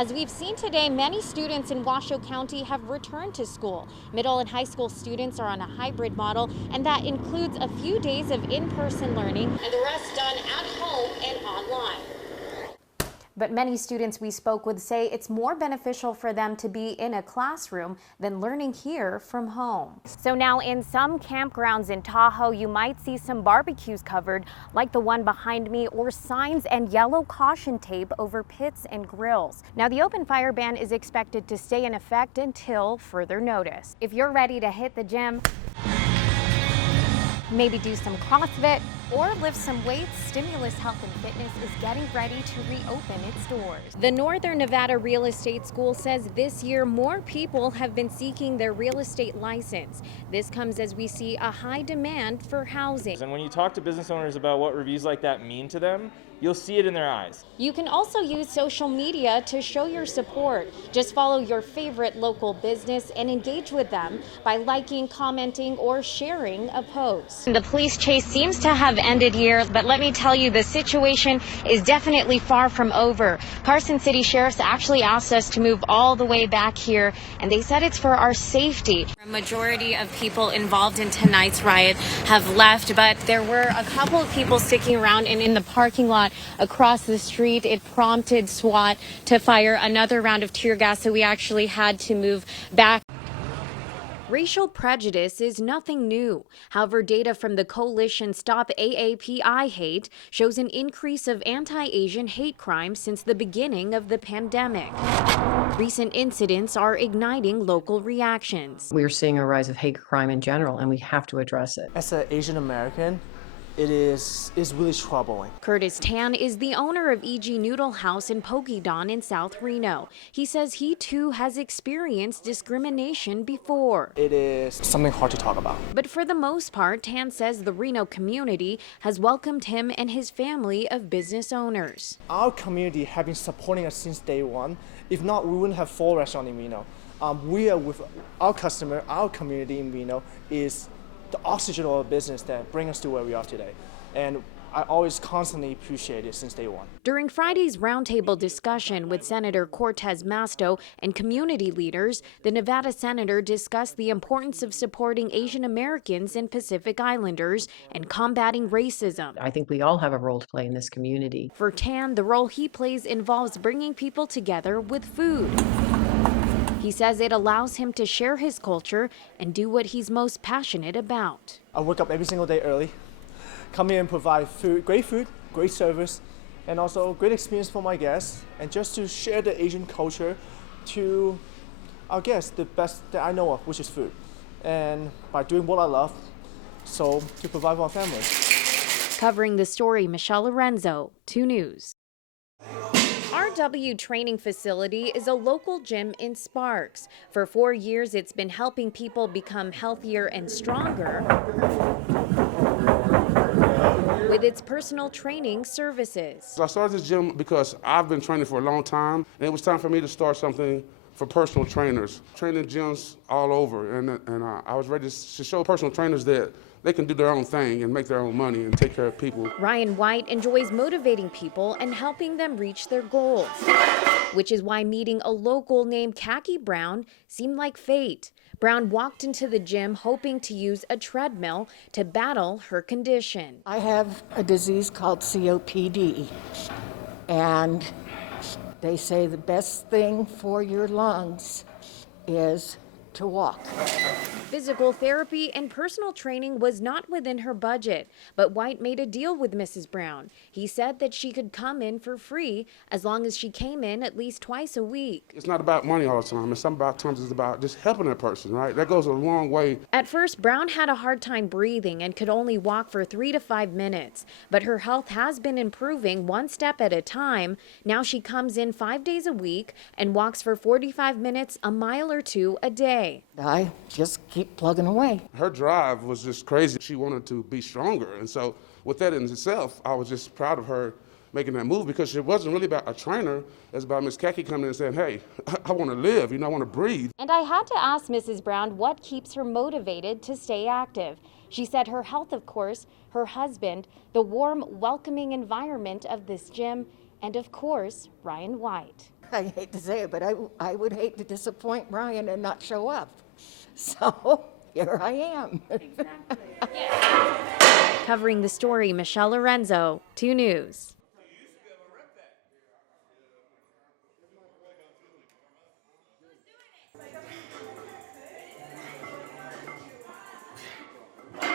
As we've seen today, many students in Washoe County have returned to school. Middle and high school students are on a hybrid model, and that includes a few days of in-person learning and the rest done at home and online. But many students we spoke with say it's more beneficial for them to be in a classroom than learning here from home. So now in some campgrounds in Tahoe, you might see some barbecues covered like the one behind me, or signs and yellow caution tape over pits and grills. Now the open fire ban is expected to stay in effect until further notice. If you're ready to hit the gym, maybe do some CrossFit, or lift some weights, Stimulus Health and Fitness is getting ready to reopen its doors. The Northern Nevada Real Estate School says this year more people have been seeking their real estate license. This comes as we see a high demand for housing. And when you talk to business owners about what reviews like that mean to them, you'll see it in their eyes. You can also use social media to show your support. Just follow your favorite local business and engage with them by liking, commenting, or sharing a post. The police chase seems to have ended here, but let me tell you, the situation is definitely far from over. Carson City Sheriff's actually asked us to move all the way back here, and they said it's for our safety. A majority of people involved in tonight's riot have left, but there were a couple of people sticking around, and in the parking lot across the street, it prompted SWAT to fire another round of tear gas, so we actually had to move back. Racial prejudice is nothing new. However, data from the coalition Stop AAPI Hate shows an increase of anti-Asian hate crimes since the beginning of the pandemic. Recent incidents are igniting local reactions. We're seeing a rise of hate crime in general, and we have to address it. As an Asian American, it is really troubling. Curtis Tan is the owner of E.G. Noodle House in Pokédon in South Reno. He says he too has experienced discrimination before. It is something hard to talk about. But for the most part, Tan says the Reno community has welcomed him and his family of business owners. Our community have been supporting us since day one. If not, we wouldn't have 4 restaurants in Reno. We are with our customer, our community in Reno is the oxygen of our business that brings us to where we are today. And I always constantly appreciate it since day one. During Friday's roundtable discussion with Senator Cortez Masto and community leaders, the Nevada senator discussed the importance of supporting Asian Americans and Pacific Islanders and combating racism. I think we all have a role to play in this community. For Tan, the role he plays involves bringing people together with food. He says it allows him to share his culture and do what he's most passionate about. I wake up every single day early, come here and provide food, great service, and also great experience for my guests, and just to share the Asian culture to our guests, the best that I know of, which is food. And by doing what I love, so to provide for our families. Covering the story, Michelle Lorenzo, 2 News. RW Training Facility is a local gym in Sparks. For 4 years, it's been helping people become healthier and stronger with its personal training services. I started this gym because I've been training for a long time, and it was time for me to start something for personal trainers. Training gyms all over, and I was ready to show personal trainers that they can do their own thing and make their own money and take care of people. Ryan White enjoys motivating people and helping them reach their goals, which is why meeting a local named Khaki Brown seemed like fate. Brown walked into the gym hoping to use a treadmill to battle her condition. I have a disease called COPD, and they say the best thing for your lungs is to walk. Physical therapy and personal training was not within her budget, but White made a deal with Mrs. Brown. He said that she could come in for free as long as she came in at least twice a week. It's not about money all the time. It's sometimes it's about just helping a person, right? That goes a long way. At first, Brown had a hard time breathing and could only walk for 3 to 5 minutes, but her health has been improving one step at a time. Now she comes in 5 days a week and walks for 45 minutes, a mile or 2 a day. I just keep plugging away. Her drive was just crazy. She wanted to be stronger. And so with that in itself, I was just proud of her making that move, because it wasn't really about a trainer. It was about Miss Khaki coming in and saying, hey, I want to live, I want to breathe. And I had to ask Mrs. Brown what keeps her motivated to stay active. She said her health, of course, her husband, the warm, welcoming environment of this gym, and of course, Ryan White. I hate to say it, but I would hate to disappoint Ryan and not show up. So here I am. Covering the story, Michelle Lorenzo, 2 News.